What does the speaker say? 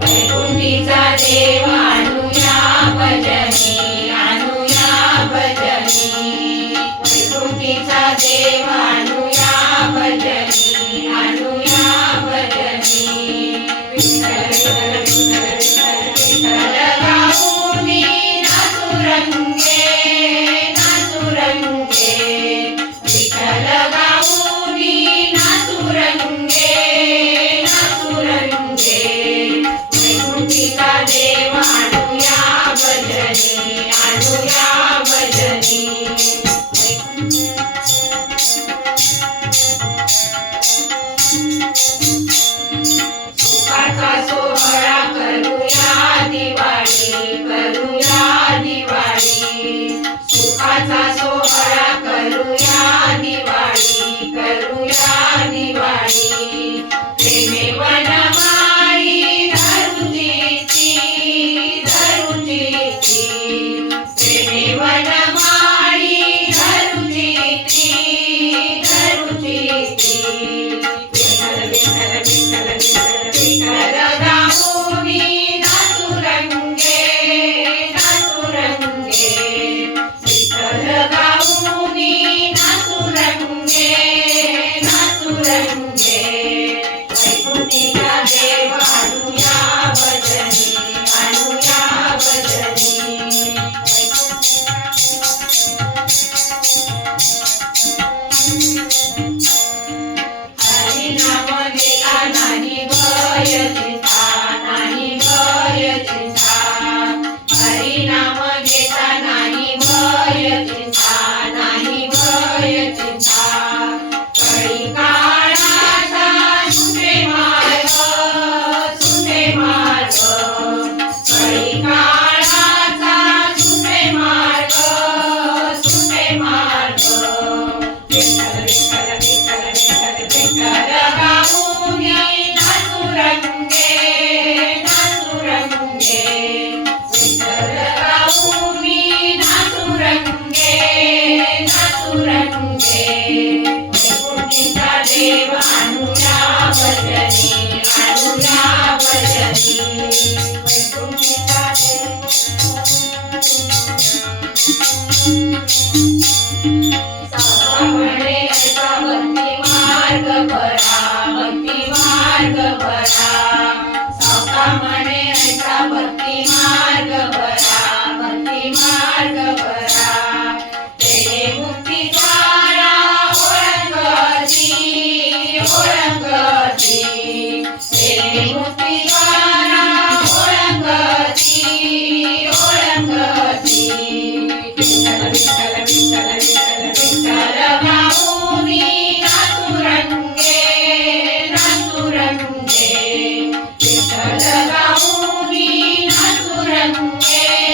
वैकुंठीचा देव आणूया भजनी, आणूया भजनी. वैकुंठीचा देव आणूया भजनी, आणूया भजनी. विठ्ठल विठ्ठल विठ्ठल विठ्ठल गाऊनी नाचू रंगे, नाचू रंगे. विठ्ठल गाऊनी नाचू रंगे, नाचू रंगे. वैकुंठीचा देव आणूया भजनी, आणूया भजनी. सुखाचा सोहळा करूया दिवाळी, करूया दिवाळी. सुखाचा सोहळा करूया दिवाळी, करूया दिवाळी. प्रेमे वनमाळी धरुजीची, धरुजीची. प्रेमे वनमाळी धरुजीची, धरुजीची. विठ्ठल विठ्ठल विठ्ठल विठ्ठल विठ्ठल गाऊनी नाचू रंगे, नाचू रंगे. विठ्ठल गाऊनी नाचू रंगे, नाचू रंगे. वैकुंठीचा देव आणूया भजनी, आणूया भजनी. हरिनाम घेता नाही भय चिंता, नाही भय चिंता. हरिनाम घेता नाही भय चिंता, नाही भय चिंता. कळी काळाचा सुटे मार्ग, सुटे मार्ग. कळी काळाचा सुटे मार्ग, सुटे मार्ग. विठ्ठल विठ्ठल विठ्ठल विठ्ठल विठ्ठल गाऊनी नाचू रंगे, नाचू रंगे. विठ्ठल गाऊनी नाचू रंगे, नाचू रंगे. वैकुंठीचा देव आणूया भजनी, आणूया भजनी. वैकुंठीचा देव सावणे ऐका भक्ती मार्ग भरा, भक्ती मार्ग भरा. सावकामणे ऐका भक्ती मार्ग भरा, भक्ती मार्ग भरा. तेने मुक्तिद्वारा ओळंगती, ओळंगती. तेने मुक्तिद्वारा ओळंगती, ओळंगती. विठ्ठल विठ्ठल विठ्ठल विठ्ठल विठ्ठल गाऊनी नाचू रंगे, नाचू रंगे. विठ्ठल गाऊनी नाचू रंगे,